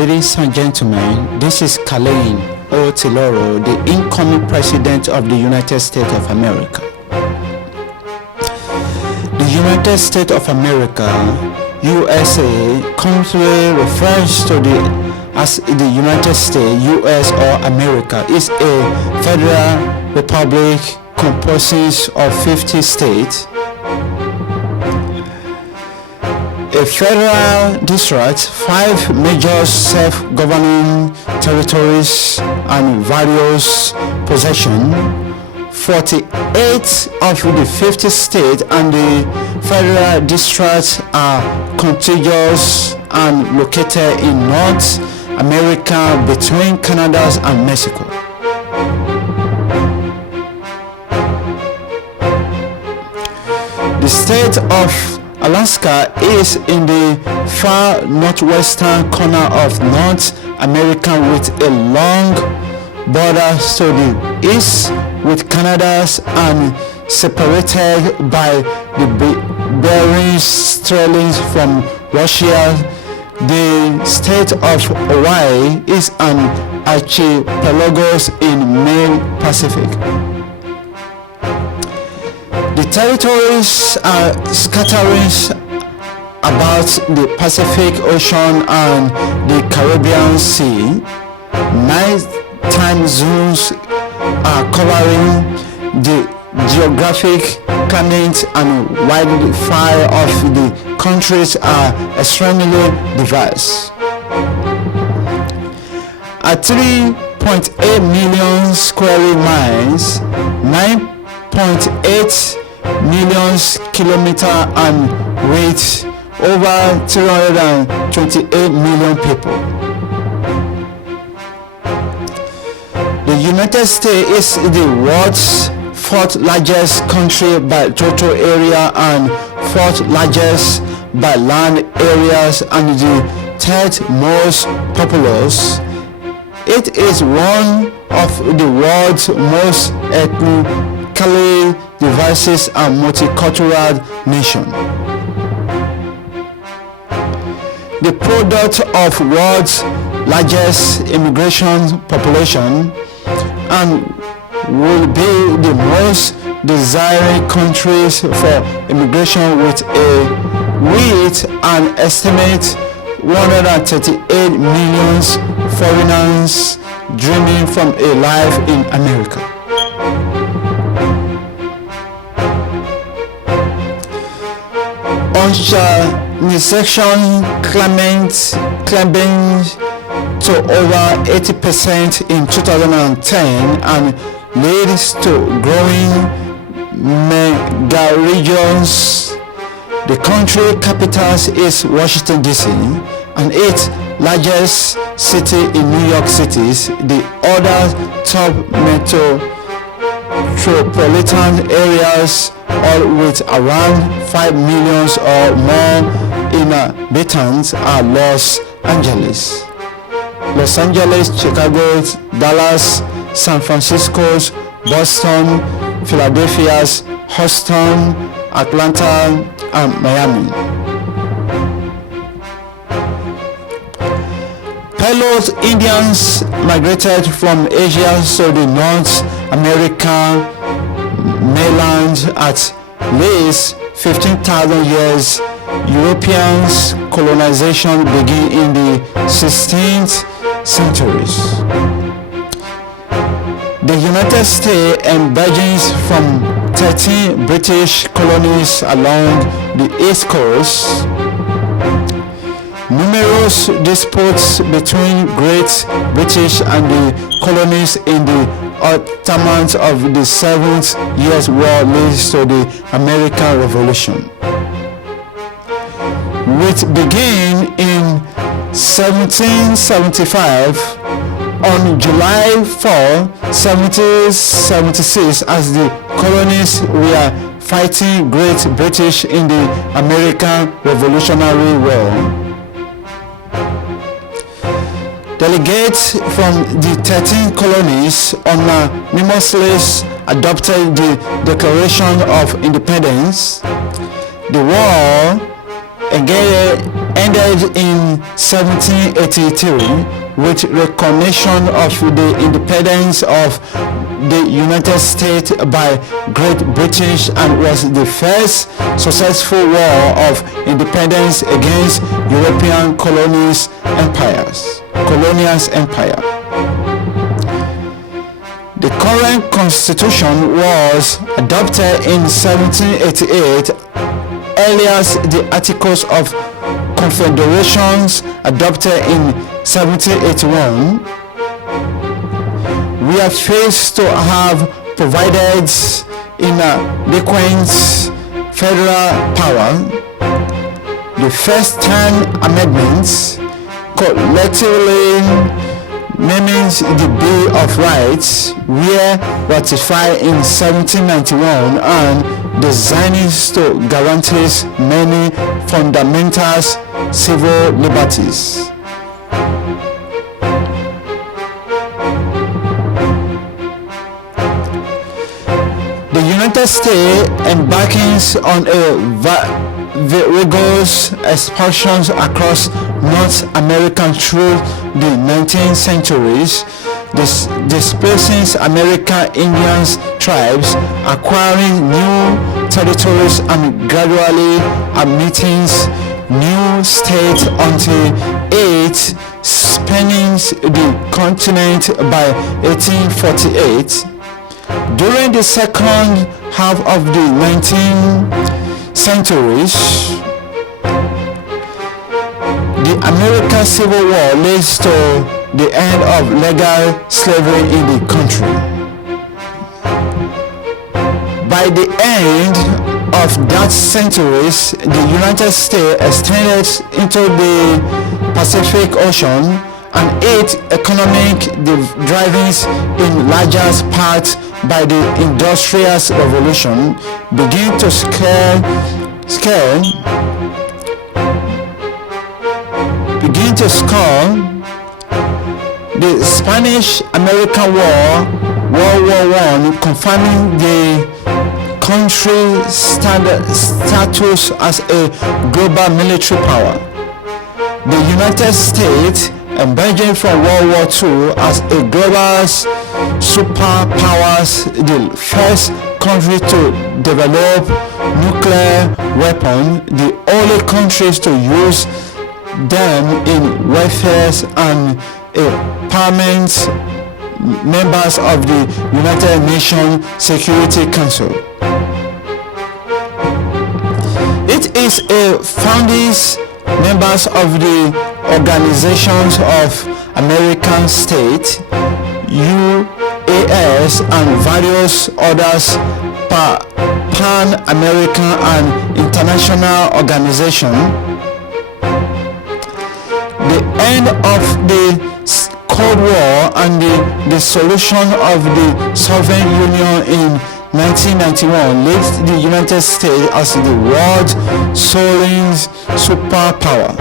Ladies and gentlemen, this is CALINE or TILORO, the incoming President of the United States of America. The United States of America, USA, commonly refers to as the United States, US or America, is a federal republic composed of 50 states, a federal district, 5 major self-governing territories and various possessions. 48 of the 50 states and the federal districts are contiguous and located in North America between Canada and Mexico. The state of Alaska is in the far northwestern corner of North America with a long border to the east with Canada and separated by the Bering Strait from Russia. The state of Hawaii is an archipelago in mid-Pacific. The territories are scattered about the Pacific Ocean and the Caribbean Sea. 9 time zones are covering the geographic climate and wildfire of the countries are extremely diverse. At 3.8 million square miles, 9.8 million kilometers and with over 328 million people. The United States is the world's 4th largest country by total area and 4th largest by land areas and the 3rd most populous. It is one of the world's most ethnically diverse and multicultural nations. The product of world's largest immigration population and will be the most desired countries for immigration with an estimate 138 million foreigners dreaming from a life in America. Urbanization climbing to over 80% in 2010 and leads to growing megaregions. The country capital is Washington DC and its largest city in New York City. The other top metropolitan areas, all with around 5 million or more inhabitants, are Los Angeles, Chicago, Dallas, San Francisco, Boston, Philadelphia, Houston, Atlanta, and Miami. Pilot Indians migrated from Asia to the North American mainland at least 15,000 years. Europeans colonization began in the 16th centuries. The United States emerged from 13 British colonies along the East Coast. Numerous disputes between Great British and the colonies in the aftermath of the 7 Years' War led to the American Revolution, which began in 1775. On July 4, 1776, as the colonies were fighting Great British in the American Revolutionary War, delegates from the 13 colonies unanimously adopted the Declaration of Independence. The war again ended in 1783 with recognition of the independence of the United States by Great Britain, and was the first successful war of independence against European colonial empires. The current constitution was adopted in 1788, alias the Articles of Confederation adopted in 1781. We are pleased to have provided in adequate federal power the first 10 amendments, collectively naming the Bill of Rights, were ratified in 1791 and designed to guarantee many fundamental civil liberties. The United States embarking on a vigorous expansion across North America through the 19th century, displacing American Indian tribes, acquiring new territories and gradually admitting new states until it spanning the continent by 1848. During the second half of the 19th century, the American Civil War leads to the end of legal slavery in the country. By the end of that century, the United States extended into the Pacific Ocean, and its economic drivings in largest part by the Industrial Revolution began to scale. The Spanish-American War, World War I, confirming the country's status as a global military power. The United States, emerging from World War II as a global superpower, the first country to develop nuclear weapons, the only countries to use them in warfare, and a permanent members of the United Nations Security Council. It is a founding members of the Organizations of American States, UAS, and various others pan-American and international organizations. The end of the Cold War and the dissolution of the Soviet Union in 1991 left the United States as the world's soaring superpower.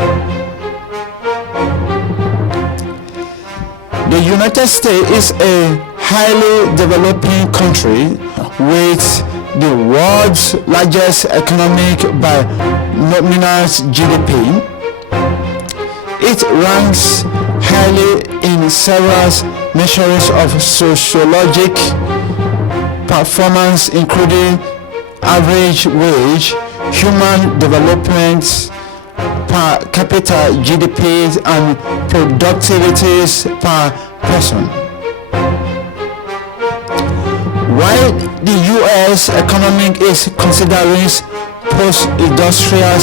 The United States is a highly developing country with the world's largest economic by nominal GDP. It ranks highly in several measures of sociologic performance, including average wage, human development, per capita GDP, and productivity per person. While the U.S. economy is considered post-industrial,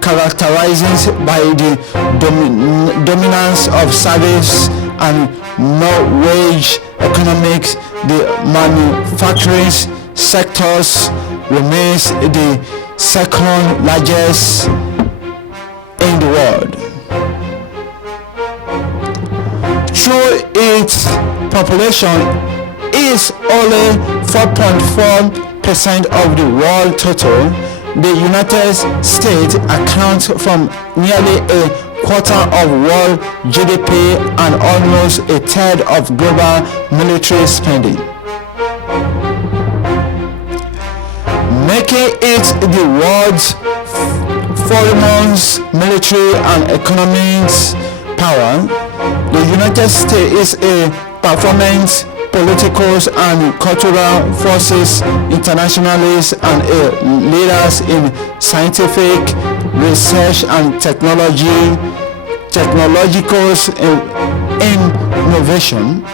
characterized by the dominance of service and no-wage economics, the manufacturing sectors remains the second largest in the world. Though its population is only 4.4% of the world total, the United States accounts for nearly a quarter of world GDP and almost a third of global military spending, making it the world's foremost military and economic power, the United States is a performance political and cultural forces internationally and a leaders in scientific research and technological innovation.